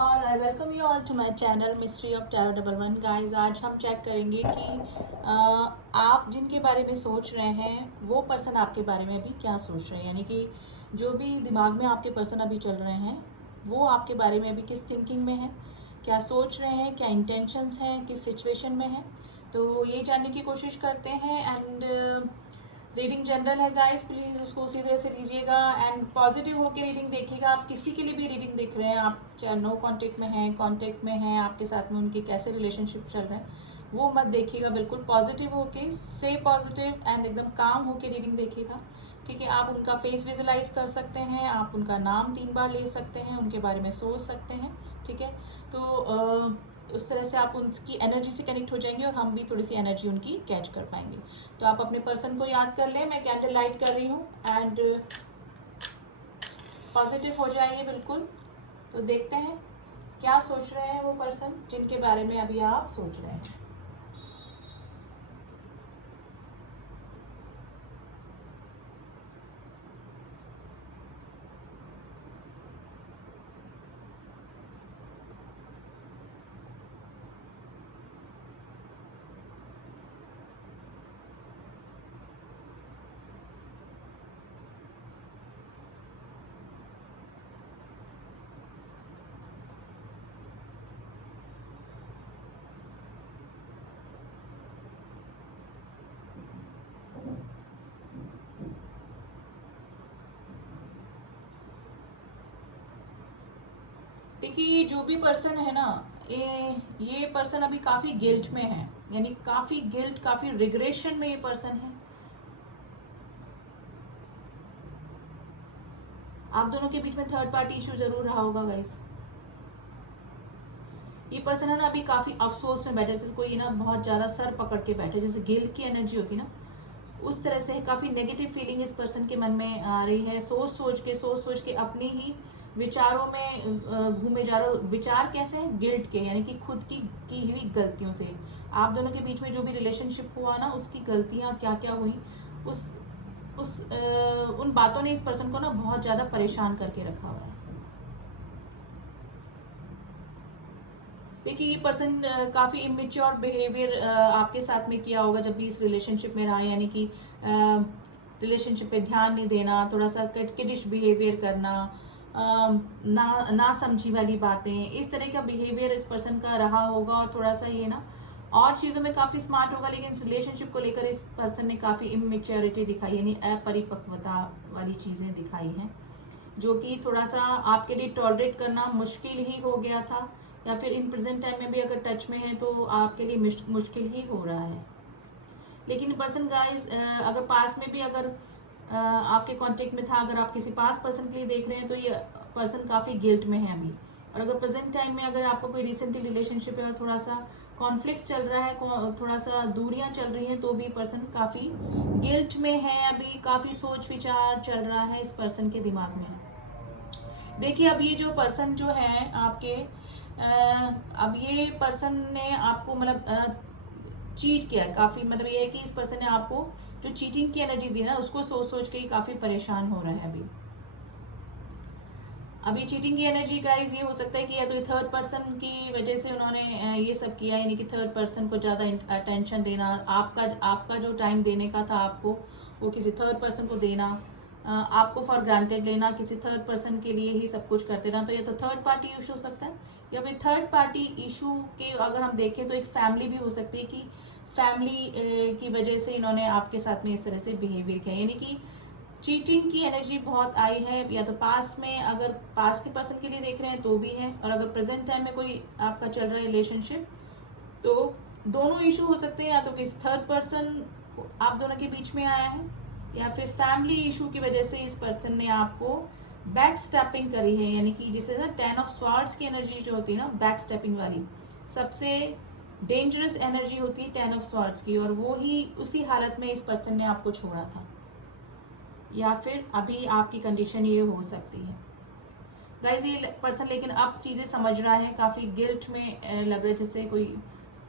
और I welcome you all to my channel mystery of tarot double one. Guys, आज हम check करेंगे कि आप जिनके बारे में सोच रहे हैं वो पर्सन आपके बारे में अभी क्या सोच रहे हैं। यानी कि जो भी दिमाग में आपके पर्सन अभी चल रहे हैं वो आपके बारे में अभी किस थिंकिंग में है, क्या सोच रहे हैं, क्या इंटेंशंस हैं, किस सिचुएशन में है। तो ये जानने की कोशिश करते हैं। एंड रीडिंग जनरल है गाइस, प्लीज़ उसको उसी तरह से लीजिएगा एंड पॉजिटिव होकर रीडिंग देखिएगा। आप किसी के लिए भी रीडिंग देख रहे हैं, आप चाहे नो कांटेक्ट में हैं, कांटेक्ट में हैं, आपके साथ में उनके कैसे रिलेशनशिप चल रहे हैं वो मत देखिएगा। बिल्कुल पॉजिटिव होके, स्टे पॉजिटिव एंड एकदम काम होके रीडिंग देखिएगा। ठीक है, आप उनका फेस विजुलाइज कर सकते हैं, आप उनका नाम 3 बार ले सकते हैं, उनके बारे में सोच सकते हैं। ठीक है, तो उस तरह से आप उनकी एनर्जी से कनेक्ट हो जाएंगे और हम भी थोड़ी सी एनर्जी उनकी कैच कर पाएंगे। तो आप अपने पर्सन को याद कर लें, मैं कैंडल लाइट कर रही हूँ एंड पॉजिटिव हो जाइए बिल्कुल। तो देखते हैं क्या सोच रहे हैं वो पर्सन जिनके बारे में अभी आप सोच रहे हैं। देखिए, जो भी पर्सन है ना, ये पर्सन अभी काफी गिल्ट में है, यानी काफी गिल्ट, काफी रिग्रेशन में ये पर्सन है। आप दोनों के बीच में थर्ड पार्टी इशू जरूर रहा होगा गाइस। ये पर्सन है ना अभी काफी अफसोस में बैठे, जैसे कोई ना बहुत ज्यादा सर पकड़ के बैठे, जैसे गिल्ट की एनर्जी होती ना, उस तरह से काफी नेगेटिव फीलिंग इस पर्सन के मन में आ रही है। सोच सोच के अपनी ही विचारों में घूमे जा रहे हो। विचार कैसे हैं? गिल्ट के, यानी कि खुद की हुई गलतियों से। आप दोनों के बीच में जो भी रिलेशनशिप हुआ ना, उसकी गलतियां क्या क्या हुई, उस उन बातों ने इस पर्सन को ना बहुत ज्यादा परेशान करके रखा हुआ है। देखिए, ये पर्सन काफी इमेच्योर बिहेवियर आपके साथ में किया होगा जब भी इस रिलेशनशिप में रहा है। यानी कि रिलेशनशिप पे ध्यान नहीं देना, थोड़ा सा किडिश बिहेवियर करना, ना समझी वाली बातें, इस तरह का बिहेवियर इस पर्सन का रहा होगा। और थोड़ा सा ये ना और चीजों में काफी स्मार्ट होगा, लेकिन इस रिलेशनशिप को लेकर इस पर्सन ने काफी इमेच्योरिटी दिखाई, यानी अपरिपक्वता वाली चीजें दिखाई हैं, जो कि थोड़ा सा आपके लिए टॉलरेट करना मुश्किल ही हो गया था। या फिर इन प्रेजेंट टाइम में भी अगर टच में है तो आपके लिए मुश्किल ही हो रहा है। लेकिन पर्सन गाइस, अगर पास में भी अगर आपके कांटेक्ट में था, अगर आप किसी पास पर्सन के लिए देख रहे हैं तो ये पर्सन काफी गिल्ट में है अभी। और अगर प्रेजेंट टाइम में अगर आपका कोई रिसेंटली रिलेशनशिप है और थोड़ा सा कॉन्फ्लिक्ट चल रहा है, थोड़ा सा दूरियां चल रही हैं, तो भी पर्सन काफी गिल्ट में है अभी, काफी सोच विचार चल रहा है इस पर्सन के दिमाग में। देखिए, अब ये जो पर्सन जो है आपके, अब ये पर्सन ने आपको मतलब चीट किया है काफी। मतलब ये है कि इस पर्सन ने आपको जो चीटिंग की एनर्जी दी ना, उसको सोच सोच के काफी परेशान हो रहा है अभी चीटिंग की एनर्जी गाइज ये हो सकता है कि या तो ये थर्ड पर्सन की वजह से उन्होंने ये सब किया, यानी कि थर्ड पर्सन को ज्यादा अटेंशन देना, आपका जो टाइम देने का था आपको, वो किसी थर्ड पर्सन को देना, आपको फॉर ग्रांटेड लेना, किसी थर्ड पर्सन के लिए ही सब कुछ करते रहना। तो ये तो थर्ड पार्टी इशू हो सकता है, या फिर थर्ड पार्टी इशू के अगर हम देखें तो एक फैमिली भी हो सकती है कि फैमिली की वजह से इन्होंने आपके साथ में इस तरह से बिहेवियर किया। यानी कि चीटिंग की एनर्जी बहुत आई है, या तो पास में अगर पास के पर्सन के लिए देख रहे हैं तो भी है, और अगर प्रेजेंट टाइम में कोई आपका चल रहा है रिलेशनशिप तो दोनों इशू हो सकते हैं। या तो किसी थर्ड पर्सन आप दोनों के बीच में आया है, या फिर फैमिली इशू की वजह से इस पर्सन ने आपको बैक स्टेपिंग करी है। यानी कि जिसे ना 10 ऑफ स्वॉर्ड्स की एनर्जी जो होती है ना, बैक स्टेपिंग वाली सबसे डेंजरस एनर्जी होती है 10 ऑफ स्वॉर्ड्स की, और वो ही उसी हालत में इस पर्सन ने आपको छोड़ा था, या फिर अभी आपकी कंडीशन ये हो सकती है गाइस। ये पर्सन लेकिन अब चीजें समझ रहा है, काफी गिल्ट में लग रहा है, जैसे कोई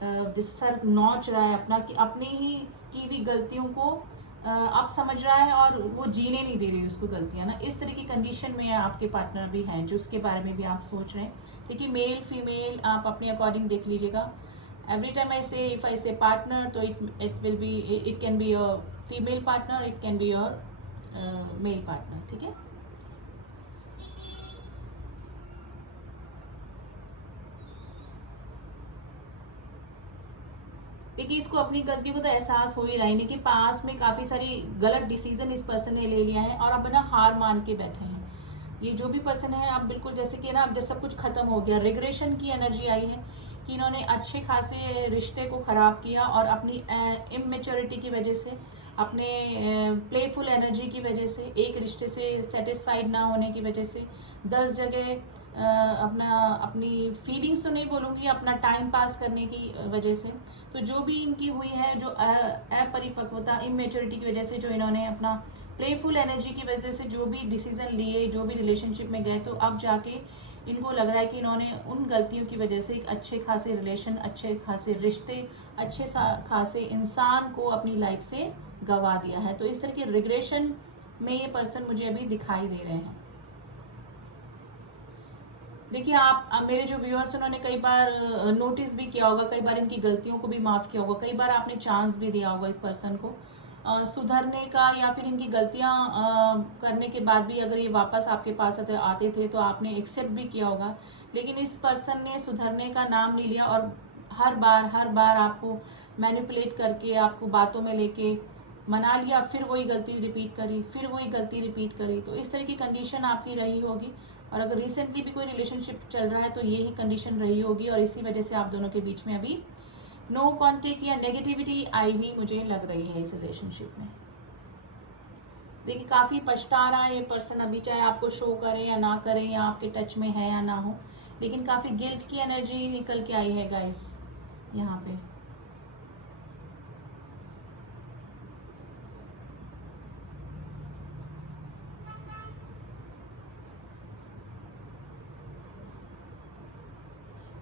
जिस सर नोच रहा है अपना, कि अपनी ही की हुई गलतियों को अब समझ रहा है और वो जीने नहीं दे रही उसको गलतियां ना, इस तरह की कंडीशन में आपके पार्टनर भी हैं जो उसके बारे में भी आप सोच रहे हैं। देखिए मेल फीमेल आप अपने अकॉर्डिंग देख लीजिएगा। एवरी टाइम आई से इफ आई से पार्टनर तो it will be, it can be your female partner, it can be your male partner, ठीक है। देखिए इसको अपनी गलतियों को तो एहसास हो ही रहा है नहीं कि पास में काफी सारी गलत डिसीजन इस पर्सन ने ले लिया है और अब ना हार मान के बैठे हैं। ये जो भी पर्सन है अब बिल्कुल जैसे कि ना अब जैसे सब कुछ खत्म हो गया, रिग्रेशन की एनर्जी आई है कि इन्होंने अच्छे खासे रिश्ते को खराब किया और अपनी इमेच्योरिटी की वजह से, अपने प्लेफुल एनर्जी की वजह से, एक रिश्ते से सेटिस्फाइड ना होने की वजह से 10 जगह अपनी फीलिंग्स तो नहीं बोलूँगी, अपना टाइम पास करने की वजह से, तो जो भी इनकी हुई है, जो अपरिपक्वता इमेच्योरिटी की वजह से, जो इन्होंने अपना प्लेफुल एनर्जी की वजह से जो भी डिसीजन लिए, जो भी रिलेशनशिप में गए, तो अब जाके इनको लग रहा है कि इन्होंने उन गलतियों की वजह से एक अच्छे खासे रिलेशन, अच्छे खासे रिश्ते, अच्छे खासे इंसान को अपनी लाइफ से गवा दिया है। तो इस तरह के रिग्रेशन में ये पर्सन मुझे अभी दिखाई दे रहे हैं। देखिए आप मेरे जो व्यूअर्स उन्होंने कई बार नोटिस भी किया होगा, कई बार इनकी गलतियों को भी माफ किया होगा, कई बार आपने चांस भी दिया होगा इस पर्सन को सुधरने का, या फिर इनकी गलतियां करने के बाद भी अगर ये वापस आपके पास आते थे तो आपने एक्सेप्ट भी किया होगा। लेकिन इस पर्सन ने सुधरने का नाम नहीं लिया और हर बार आपको मैनिपुलेट करके, आपको बातों में लेके मना लिया, फिर वही गलती रिपीट करी, फिर वही गलती रिपीट करी। तो इस तरह की कंडीशन आपकी रही होगी और अगर रिसेंटली भी कोई रिलेशनशिप चल रहा है तो यही कंडीशन रही होगी और इसी वजह से आप दोनों के बीच में अभी नो कॉन्टेक्ट या नेगेटिविटी आई हुई मुझे लग रही है इस रिलेशनशिप में। देखिए काफी पछता रहा है ये पर्सन अभी, चाहे आपको शो करे या ना करे, या आपके टच में है या ना हो, लेकिन काफी गिल्ट की एनर्जी निकल के आई है गाइस यहाँ पे।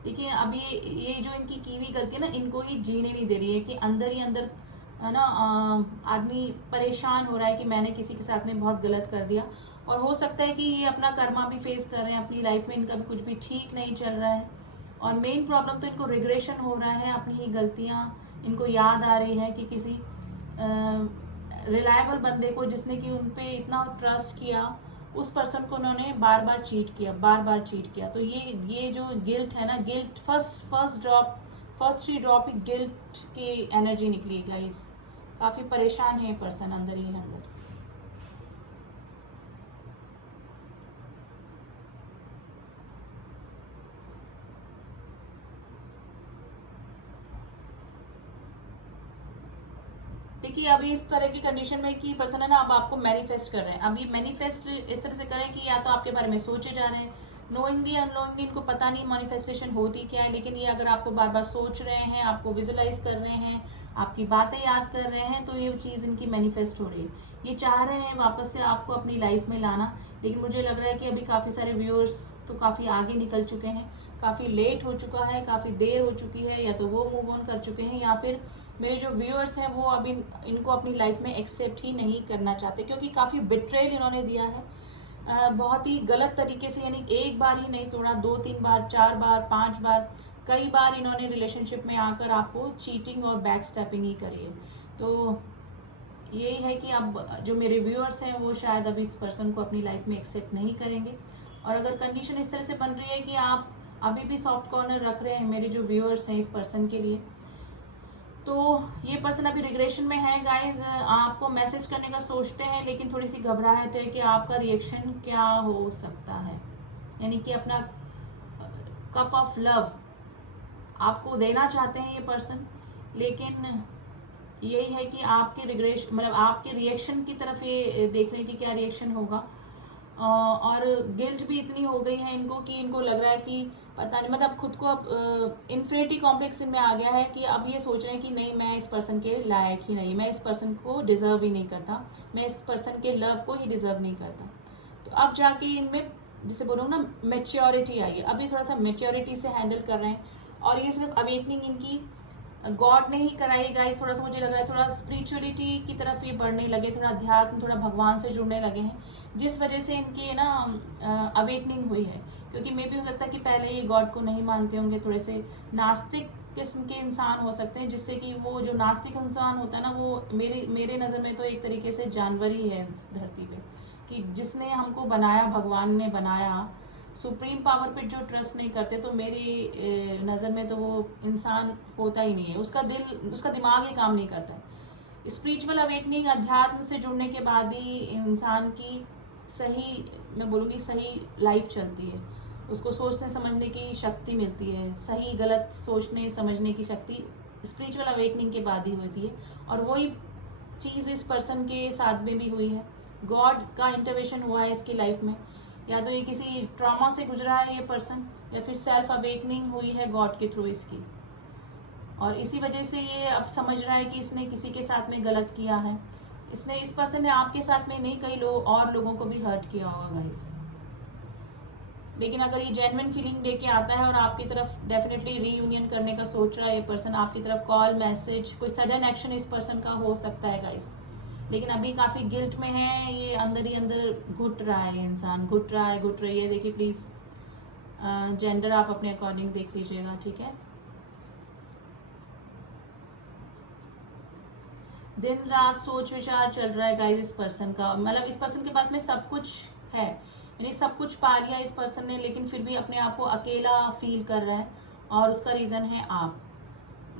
देखिए अभी ये जो इनकी की हुई गलती है ना, इनको ही जीने नहीं दे रही है कि अंदर ही अंदर है ना आदमी परेशान हो रहा है कि मैंने किसी के साथ में बहुत गलत कर दिया। और हो सकता है कि ये अपना कर्मा भी फेस कर रहे हैं, अपनी लाइफ में इनका भी कुछ भी ठीक नहीं चल रहा है और मेन प्रॉब्लम तो इनको रिग्रेशन हो रहा है, अपनी ही गलतियां इनको याद आ रही है कि किसी रिलायबल बंदे को जिसने कि उन पे इतना ट्रस्ट किया, उस पर्सन को उन्होंने बार बार चीट किया, बार बार चीट किया। तो ये जो गिल्ट है ना, गिल्ट फर्स्ट ही ड्रॉप ही गिल्ट की एनर्जी निकली गाइस। काफी परेशान है पर्सन अंदर ही अंदर। देखिए अभी इस तरह की कंडीशन में कि पर्सन है ना अब आपको मैनिफेस्ट कर रहे हैं। अभी मैनिफेस्ट इस तरह से करें कि या तो आपके बारे में सोचे जा रहे हैं, नोइंगली अननोइंगली इनको पता नहीं मैनिफेस्टेशन होती क्या है, लेकिन ये अगर आपको बार बार सोच रहे हैं, आपको विजुलाइज कर रहे हैं, आपकी बातें याद कर रहे हैं, तो ये चीज़ इनकी मैनिफेस्ट हो रही है। ये चाह रहे हैं वापस से आपको अपनी लाइफ में लाना, लेकिन मुझे लग रहा है कि अभी काफ़ी सारे व्यूअर्स तो काफ़ी आगे निकल चुके हैं, काफ़ी लेट हो चुका है, काफ़ी देर हो चुकी है, या तो वो मूव ऑन कर चुके हैं या फिर मेरे जो व्यूअर्स हैं वो अभी इनको अपनी लाइफ में एक्सेप्ट ही नहीं करना चाहते, क्योंकि काफ़ी बिट्रेल इन्होंने दिया है बहुत ही गलत तरीके से। यानी एक बार ही नहीं तोड़ा, 2-3 बार, 4 बार, 5 बार, कई बार इन्होंने रिलेशनशिप में आकर आपको चीटिंग और बैक स्टैपिंग ही करी है। तो यही है कि अब जो मेरे व्यूअर्स हैं वो शायद अभी इस पर्सन को अपनी लाइफ में एक्सेप्ट नहीं करेंगे। और अगर कंडीशन इस तरह से बन रही है कि आप अभी भी सॉफ्ट कॉर्नर रख रहे हैं मेरे जो व्यूअर्स हैं इस पर्सन के लिए, तो ये पर्सन अभी रिग्रेशन में है गाइज। आपको मैसेज करने का सोचते हैं लेकिन थोड़ी सी घबराहट है कि आपका रिएक्शन क्या हो सकता है, यानी कि अपना कप ऑफ लव आपको देना चाहते हैं ये पर्सन, लेकिन यही है कि आपके रिग्रेशन मतलब आपके रिएक्शन की तरफ ये देख रहे हैं कि क्या रिएक्शन होगा। और गिल्ट भी इतनी हो गई है इनको कि इनको लग रहा है कि पता नहीं, मतलब खुद को अब इन्फिनिटी कॉम्प्लेक्स इनमें आ गया है कि अब ये सोच रहे हैं कि नहीं मैं इस पर्सन के लायक ही नहीं, मैं इस पर्सन को डिजर्व ही नहीं करता, मैं इस पर्सन के लव को ही डिजर्व नहीं करता। तो अब जाके इनमें जिसे बोलूँ ना मेच्योरिटी आई है, अभी थोड़ा सा मेच्योरिटी से हैंडल कर रहे हैं। और ये सिर्फ अवेकनिंग इनकी गॉड ने ही कराई है गाइस। थोड़ा सा मुझे लग रहा है थोड़ा स्पिरिचुअलिटी की तरफ ये बढ़ने लगे, थोड़ा अध्यात्म, थोड़ा भगवान से जुड़ने लगे हैं, जिस वजह से इनकी ना अवेकनिंग हुई है। क्योंकि मे भी हो सकता है कि पहले ये गॉड को नहीं मानते होंगे, थोड़े से नास्तिक किस्म के इंसान हो सकते हैं, जिससे कि वो जो नास्तिक इंसान होता है ना, वो मेरे नज़र में तो एक तरीके से जानवर ही है धरती पे, कि जिसने हमको बनाया, भगवान ने बनाया, सुप्रीम पावर पे जो ट्रस्ट नहीं करते, तो मेरी नज़र में तो वो इंसान होता ही नहीं है, उसका दिल, उसका दिमाग ही काम नहीं करता है। स्पिरिचुअल अवेकनिंग, अध्यात्म से जुड़ने के बाद ही इंसान की सही, मैं बोलूँगी सही लाइफ चलती है, उसको सोचने समझने की शक्ति मिलती है, सही गलत सोचने समझने की शक्ति स्पिरिचुअल अवेकनिंग के बाद ही होती है। और वही चीज़ इस पर्सन के साथ में भी हुई है, गॉड का इंटरवेंशन हुआ है इसकी लाइफ में, या तो ये किसी ट्रॉमा से गुजरा है ये पर्सन, या फिर सेल्फ अवेकनिंग हुई है गॉड के थ्रू इसकी, और इसी वजह से ये अब समझ रहा है कि इसने किसी के साथ में गलत किया है। इस पर्सन ने आपके साथ में नहीं, कई और लोगों को भी हर्ट किया होगा गाइस। लेकिन अगर ये जेन्युइन फीलिंग लेके आता है और आपकी तरफ डेफिनेटली रीयूनियन करने का सोच रहा है ये पर्सन, आपकी तरफ कॉल, मैसेज, कोई सडन एक्शन इस पर्सन का हो सकता है गाइस। लेकिन अभी काफ़ी गिल्ट में है ये, अंदर ही अंदर घुट रहा है, ये इंसान घुट रही है। देखिए प्लीज़ जेंडर आप अपने अकॉर्डिंग देख लीजिएगा, ठीक है। दिन रात सोच विचार चल रहा है गाइस इस पर्सन का, मतलब इस पर्सन के पास में सब कुछ है, यानी सब कुछ पा लिया इस पर्सन ने, लेकिन फिर भी अपने आप को अकेला फील कर रहा है, और उसका रीज़न है आप।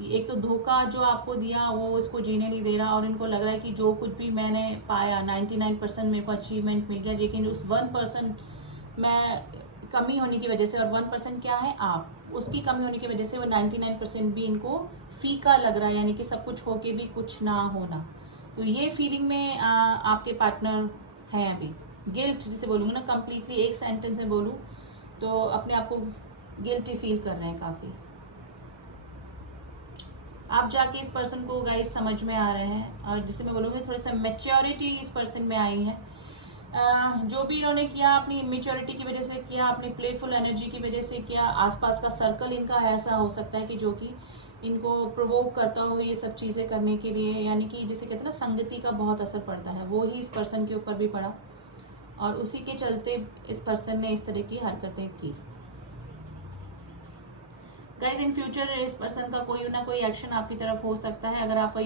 एक तो धोखा जो आपको दिया वो इसको जीने नहीं दे रहा, और इनको लग रहा है कि जो कुछ भी मैंने पाया 99% मेरे को अचीवमेंट मिल गया, लेकिन उस 1% मैं कमी होने की वजह से, और 1% क्या है आप, उसकी कमी होने की वजह से वो 99% भी इनको फीका लग रहा है, यानी कि सब कुछ होके भी कुछ ना होना। तो ये फीलिंग में आपके पार्टनर हैं अभी, गिल्ट जिसे बोलूँगी ना, कम्प्लीटली एक सेंटेंस में बोलूँ तो अपने आप को गिल्टी फील कर रहे हैं काफ़ी। आप जाके इस पर्सन को गाइस समझ में आ रहे हैं, और जिसे मैं बोलूँगी थोड़ा सा मैच्योरिटी इस पर्सन में आई है। जो भी इन्होंने किया अपनी इमेच्योरिटी की वजह से किया, अपनी प्लेफुल एनर्जी की वजह से किया, आसपास का सर्कल इनका ऐसा हो सकता है कि जो कि इनको प्रोवोक करता हो ये सब चीज़ें करने के लिए, यानी कि जिसे कहते हैं ना संगति का बहुत असर पड़ता है, वो ही इस पर्सन के ऊपर भी पड़ा, और उसी के चलते इस पर्सन ने इस तरह की हरकतें की। गाइज इन फ्यूचर इस पर्सन का कोई ना कोई एक्शन आपकी तरफ हो सकता है, अगर आपका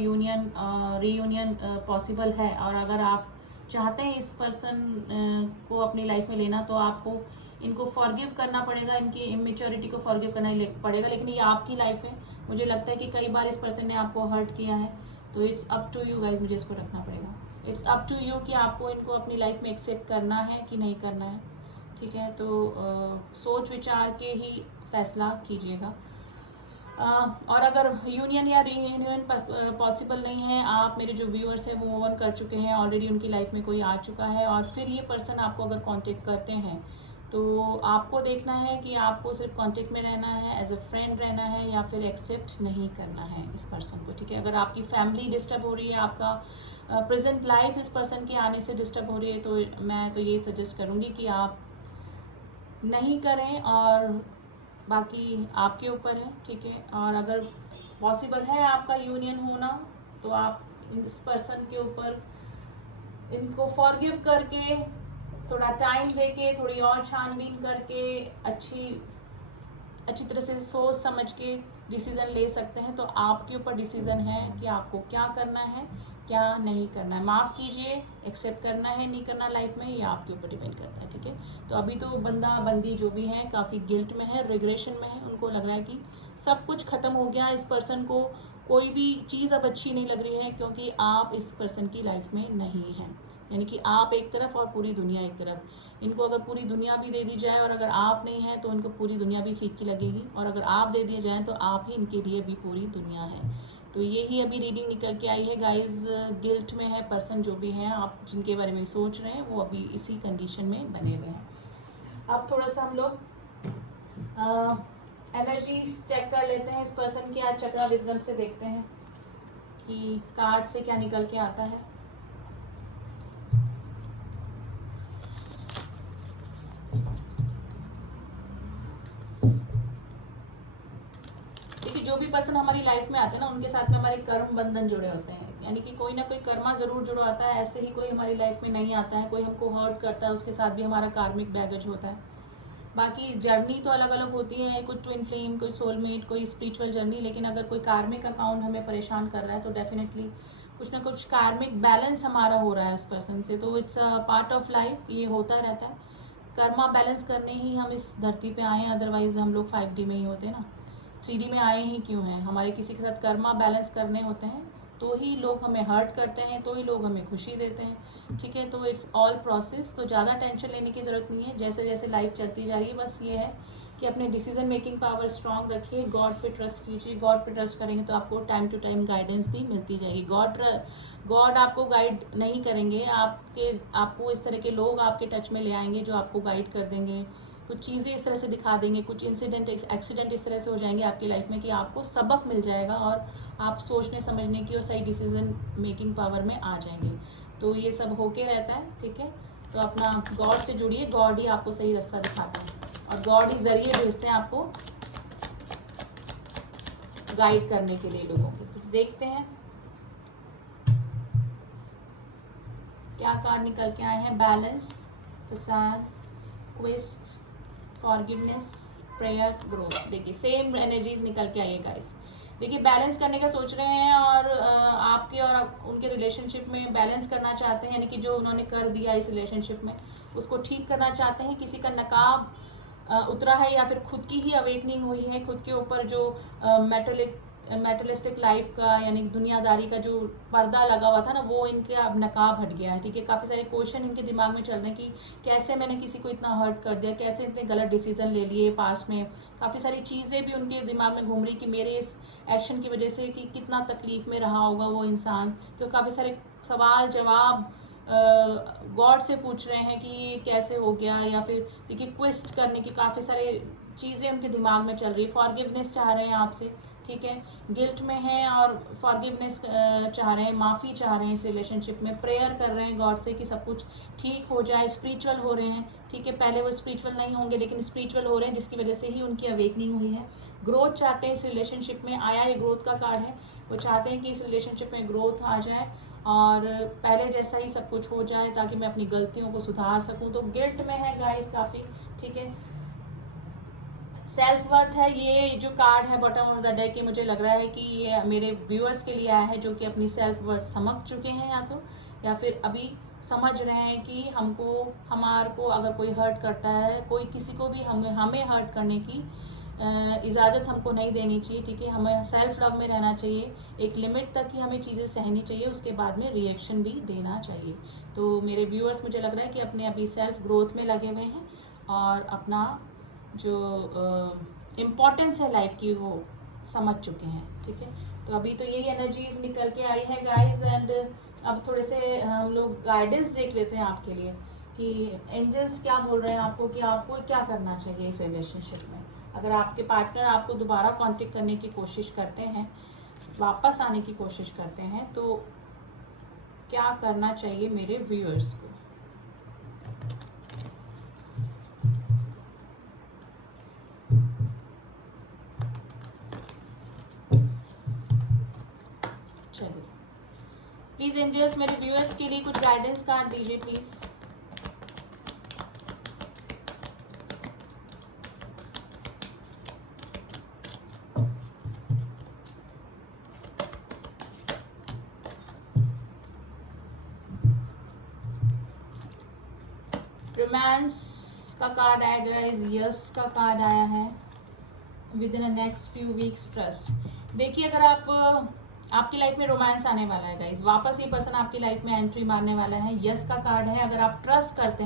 रीयूनियन पॉसिबल है, और अगर आप चाहते हैं इस पर्सन को अपनी लाइफ में लेना, तो आपको इनको फॉरगिव करना पड़ेगा, इनकी इमेच्योरिटी को फॉरगिव करना पड़ेगा। लेकिन ये आपकी लाइफ है, मुझे लगता है कि कई बार इस पर्सन ने आपको हर्ट किया है, तो it's up to you guys, मुझे इसको रखना पड़ेगा। इट्स अप टू यू कि आपको इनको अपनी लाइफ में एक्सेप्ट करना है कि नहीं करना है, ठीक है। तो सोच विचार के ही फैसला कीजिएगा। और अगर यूनियन या रीयूनियन पॉसिबल नहीं है, आप मेरे जो व्यूअर्स हैं वो मूव ऑन कर चुके हैं ऑलरेडी, उनकी लाइफ में कोई आ चुका है, और फिर ये पर्सन आपको अगर कांटेक्ट करते हैं, तो आपको देखना है कि आपको सिर्फ कांटेक्ट में रहना है, एज अ फ्रेंड रहना है, या फिर एक्सेप्ट नहीं करना है इस पर्सन को, ठीक है। अगर आपकी फैमिली डिस्टर्ब हो रही है, आपका प्रेजेंट लाइफ इस पर्सन के आने से डिस्टर्ब हो रही है, तो मैं तो ये सजेस्ट करूँगी कि आप नहीं करें, और बाकी आपके ऊपर है, ठीक है। और अगर पॉसिबल है आपका यूनियन होना, तो आप इस पर्सन के ऊपर इनको फॉरगिव करके, थोड़ा टाइम देके, थोड़ी और छानबीन करके, अच्छी तरह से सोच समझ के डिसीजन ले सकते हैं। तो आपके ऊपर डिसीजन है कि आपको क्या करना है, क्या नहीं करना है। माफ़ कीजिए, एक्सेप्ट करना है नहीं करना लाइफ में, ये आपके ऊपर डिपेंड करता है, ठीक है। तो अभी तो बंदा बंदी जो भी है काफ़ी गिल्ट में है, रिग्रेशन में है, उनको लग रहा है कि सब कुछ ख़त्म हो गया, इस पर्सन को कोई भी चीज़ अब अच्छी नहीं लग रही है, क्योंकि आप इस पर्सन की लाइफ में नहीं हैं। यानी कि आप एक तरफ और पूरी दुनिया एक तरफ। इनको अगर पूरी दुनिया भी दे दी जाए, और अगर आप नहीं हैं, तो इनको पूरी दुनिया भी फीकी लगेगी, और अगर आप दे दिए जाएँ तो आप ही इनके लिए भी पूरी दुनिया है। तो यही अभी रीडिंग निकल के आई है गाइज। गिल्ट में है पर्सन जो भी हैं, आप जिनके बारे में सोच रहे हैं, वो अभी इसी कंडीशन में बने हुए हैं। अब थोड़ा सा हम लोग एनर्जी चेक कर लेते हैं इस पर्सन की। आज चक्रा विजडम से देखते हैं कि कार्ड से क्या निकल के आता है। जो भी पर्सन हमारी लाइफ में आते हैं ना, उनके साथ में हमारे कर्म बंधन जुड़े होते हैं, यानी कि कोई ना कोई कर्मा जरूर जुड़ा होता है। ऐसे ही कोई हमारी लाइफ में नहीं आता है, कोई हमको हर्ट करता है, उसके साथ भी हमारा कार्मिक बैगेज होता है। बाकी जर्नी तो अलग अलग होती है, कोई ट्विन फ्लेम, कोई सोलमेट, कोई स्पिरिचुअल जर्नी, लेकिन अगर कोई कार्मिक अकाउंट हमें परेशान कर रहा है तो डेफिनेटली कुछ ना कुछ कार्मिक बैलेंस हमारा हो रहा है उस पर्सन से। तो it's a part of life, ये होता रहता है। कर्मा बैलेंस करने ही हम इस धरती पे आए हैं, अदरवाइज हम लोग 5D में ही होते हैं ना, 3D में आए ही क्यों हैं? हमारे किसी के साथ कर्मा बैलेंस करने होते हैं, तो ही लोग हमें हर्ट करते हैं, तो ही लोग हमें खुशी देते हैं, ठीक है। तो इट्स ऑल प्रोसेस, तो ज़्यादा टेंशन लेने की ज़रूरत नहीं है। जैसे जैसे लाइफ चलती जा रही है, बस ये है कि अपने डिसीजन मेकिंग पावर स्ट्रांग रखिए, गॉड पे ट्रस्ट कीजिए। गॉड पे ट्रस्ट करेंगे तो आपको टाइम टू टाइम गाइडेंस भी मिलती जाएगी। गॉड आपको गाइड नहीं करेंगे, आपको इस तरह के लोग आपके टच में ले आएंगे जो आपको गाइड कर देंगे, कुछ चीज़ें इस तरह से दिखा देंगे, कुछ एक्सीडेंट इस तरह से हो जाएंगे आपकी लाइफ में कि आपको सबक मिल जाएगा और आप सोचने समझने की और सही डिसीजन मेकिंग पावर में आ जाएंगे। तो ये सब होके रहता है, ठीक है। तो अपना गॉड से जुड़िए, गॉड ही आपको सही रास्ता दिखाता है और गॉड ही जरिए भेजते हैं आपको गाइड करने के लिए लोगों को। देखते हैं क्या कार्ड निकल के आए हैं। बैलेंस, प्रसाद, क्वेस्ट, फॉरगिवनेस, प्रेयर, ग्रोथ। देखिए सेम एनर्जीज निकल के आई है गाइस। देखिए बैलेंस करने का सोच रहे हैं और आपके और उनके रिलेशनशिप में बैलेंस करना चाहते हैं, यानी कि जो उन्होंने कर दिया इस रिलेशनशिप में उसको ठीक करना चाहते हैं। किसी का नकाब उतरा है या फिर खुद की ही अवेकनिंग हुई है, खुद के ऊपर जो मेटलिस्टिक लाइफ का यानी दुनियादारी का जो पर्दा लगा हुआ था ना, वो इनके अब नकाब हट गया है, ठीक है। काफ़ी सारे क्वेश्चन इनके दिमाग में चल रहे हैं कि कैसे मैंने किसी को इतना हर्ट कर दिया, कैसे इतने गलत डिसीजन ले लिए पास्ट में। काफ़ी सारी चीज़ें भी उनके दिमाग में घूम रही कि मेरे इस एक्शन की वजह से कि कितना तकलीफ में रहा होगा वो इंसान। तो काफ़ी सारे सवाल जवाब गॉड से पूछ रहे हैं कि ये कैसे हो गया, या फिर देखिए क्वेस्ट करने की काफ़ी सारे चीज़ें उनके दिमाग में चल रही है। फॉरगिवनेस चाह रहे हैं आपसे, ठीक है। गिल्ट में है और फॉरगिवनेस चाह रहे हैं, माफ़ी चाह रहे हैं इस रिलेशनशिप में। प्रेयर कर रहे हैं गॉड से कि सब कुछ ठीक हो जाए। स्पिरिचुअल हो रहे हैं, ठीक है। पहले वो स्पिरिचुअल नहीं होंगे लेकिन स्पिरिचुअल हो रहे हैं, जिसकी वजह से ही उनकी अवेकनिंग हुई है। ग्रोथ चाहते हैं इस रिलेशनशिप में, आया ये ग्रोथ का कार्ड है। वो चाहते हैं कि इस रिलेशनशिप में ग्रोथ आ जाए और पहले जैसा ही सब कुछ हो जाए ताकि मैं अपनी गलतियों को सुधार सकूं। तो गिल्ट में है गाइस काफ़ी, ठीक है। सेल्फ वर्थ है, ये जो कार्ड है बॉटम ऑफ द डेक, ये मुझे लग रहा है कि ये मेरे व्यूअर्स के लिए आया है जो कि अपनी सेल्फ वर्थ समझ चुके हैं या फिर अभी समझ रहे हैं कि हमारे को अगर कोई हर्ट करता है, कोई किसी को भी हमें हर्ट करने की इजाज़त हमको नहीं देनी चाहिए, ठीक है। हमें सेल्फ लव में रहना चाहिए, एक लिमिट तक ही हमें चीज़ें सहनी चाहिए, उसके बाद में रिएक्शन भी देना चाहिए। तो मेरे व्यूअर्स मुझे लग रहा है कि अपने अभी सेल्फ ग्रोथ में लगे हुए हैं और अपना जो इम्पोर्टेंस है लाइफ की वो समझ चुके हैं, ठीक है। तो अभी तो यही एनर्जीज निकल के आई है गाइस। एंड अब थोड़े से हम लोग गाइडेंस देख लेते हैं आपके लिए कि एंजल्स क्या बोल रहे हैं आपको, कि आपको क्या करना चाहिए इस रिलेशनशिप में। अगर आपके पार्टनर आपको दोबारा कांटेक्ट करने की कोशिश करते हैं, वापस आने की कोशिश करते हैं, तो क्या करना चाहिए मेरे व्यूअर्स को। चलिए प्लीज एंजल्स मेरे व्यूअर्स के लिए कुछ गाइडेंस कार्ड दीजिए प्लीज। रोमांस का कार्ड आया गाइस, यस का कार्ड आया है। With in next few weeks trust. देखिए अगर आपकी लाइफ में रोमांस आने वाला है गाइस, वापस ये पर्सन आपकी लाइफ में एंट्री मारने वाला है। यस का कार्ड है। अगर आप ट्रस्ट करते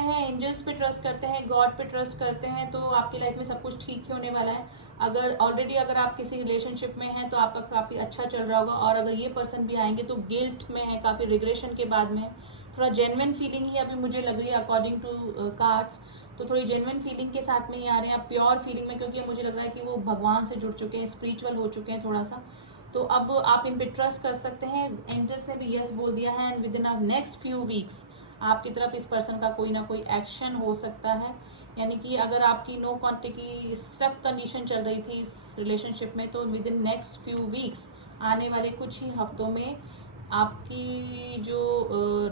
हैं एंजल्स पे ट्रस्ट करते हैं, गॉड पे ट्रस्ट करते हैं, तो आपकी लाइफ में सब कुछ ठीक ही होने वाला है। अगर आप किसी रिलेशनशिप में हैं तो आपका काफ़ी अच्छा चल रहा होगा, और अगर ये पर्सन भी आएंगे तो गिल्ट में है, काफ़ी रिग्रेशन के बाद में थोड़ा जेन्युइन फीलिंग ही अभी मुझे लग रही है अकॉर्डिंग टू कार्ड्स। तो थोड़ी जेन्युइन फीलिंग के साथ में ही आ रहे हैं, प्योर फीलिंग में, क्योंकि मुझे लग रहा है कि वो भगवान से जुड़ चुके हैं, स्पिरिचुअल हो चुके हैं थोड़ा सा। तो अब आप इन पे ट्रस्ट कर सकते हैं। एंजल्स ने भी यस बोल दिया है and with in next few weeks आपकी तरफ इस पर्सन का कोई ना कोई एक्शन हो सकता है। यानी कि अगर आपकी नो कॉन्टेक्ट की स्टक कंडीशन चल रही थी इस रिलेशनशिप में, तो with in next few weeks, आने वाले कुछ ही हफ्तों में आपकी जो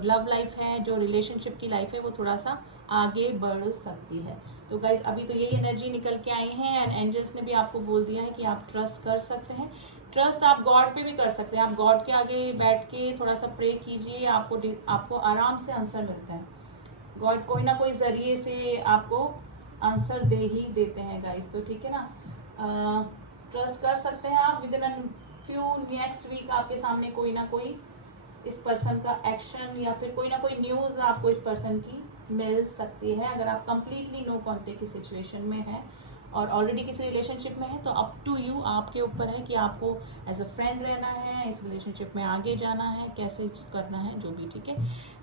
लव लाइफ है, जो रिलेशनशिप की लाइफ है, वो थोड़ा सा आगे बढ़ सकती है। तो गाइज अभी तो यही एनर्जी निकल के आई है एंड एंजल्स ने भी आपको बोल दिया है कि आप ट्रस्ट कर सकते हैं। ट्रस्ट आप गॉड पे भी कर सकते हैं। आप गॉड के आगे बैठ के थोड़ा सा प्रे कीजिए, आपको आराम से आंसर मिलता है। गॉड कोई ना कोई जरिए से आपको आंसर दे ही देते हैं गाइस। तो ठीक है ना, ट्रस्ट कर सकते हैं आप। Within few next week आपके सामने कोई ना कोई इस पर्सन का एक्शन या फिर कोई ना कोई न्यूज आपको इस पर्सन की मिल सकती है। अगर आप कंप्लीटली नो कॉन्टेक्ट की सिचुएशन में है और ऑलरेडी किसी रिलेशनशिप में है, तो अप टू यू, आपके ऊपर है कि आपको एज अ फ्रेंड रहना है, इस रिलेशनशिप में आगे जाना है, कैसे करना है, जो भी। ठीक है,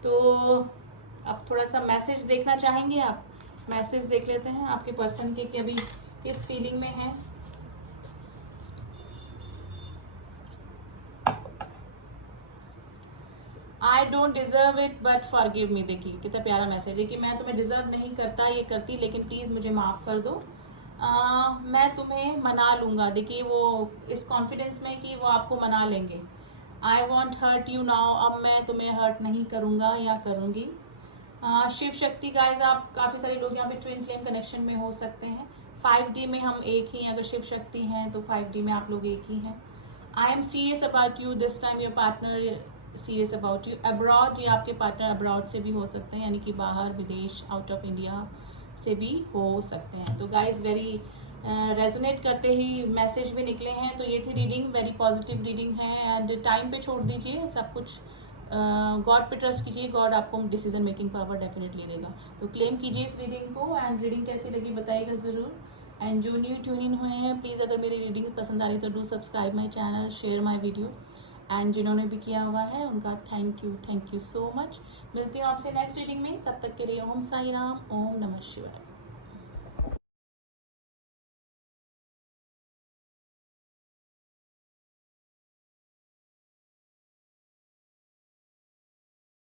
तो अब थोड़ा सा मैसेज देखना चाहेंगे आप? मैसेज देख लेते हैं आपके पर्सन के कि अभी किस फीलिंग में है। I don't deserve it but forgive me. देखिए कितना प्यारा मैसेज है कि मैं तुम्हें डिजर्व नहीं करता, ये करती, लेकिन प्लीज मुझे माफ कर दो। मैं तुम्हें मना लूंगा। देखिए वो इस कॉन्फिडेंस में कि वो आपको मना लेंगे। I won't hurt you now. अब मैं तुम्हें हर्ट नहीं करूंगा या करूंगी। शिव शक्ति गाइज, आप काफी सारे लोग यहाँ पे ट्विन फ्लेम कनेक्शन में हो सकते हैं। 5D में हम एक ही हैं। अगर शिव शक्ति हैं तो 5D में आप लोग एक ही हैं। I am serious about you this time, your partner serious about you. Abroad, ये आपके पार्टनर अब्रॉड से भी हो सकते हैं, यानी कि बाहर, विदेश, आउट ऑफ इंडिया से भी हो सकते हैं। तो गाइज वेरी रेजोनेट करते ही मैसेज भी निकले हैं। तो ये थी रीडिंग, वेरी पॉजिटिव रीडिंग है एंड टाइम पे छोड़ दीजिए सब कुछ। गॉड पे ट्रस्ट कीजिए, गॉड आपको डिसीजन मेकिंग पावर डेफिनेटली देगा। तो क्लेम कीजिए इस रीडिंग को एंड रीडिंग कैसी लगी बताइएगा ज़रूर। एंड जो न्यू ट्यून इन हुए हैं, प्लीज़ अगर मेरी रीडिंग पसंद आ रही तो do subscribe my channel, share my video. And जिन्होंने भी किया हुआ है उनका थैंक यू सो मच। मिलती हूँ आपसे नेक्स्ट रीडिंग में, तब तक के लिए ओम साई राम, ओम नमः शिवाय।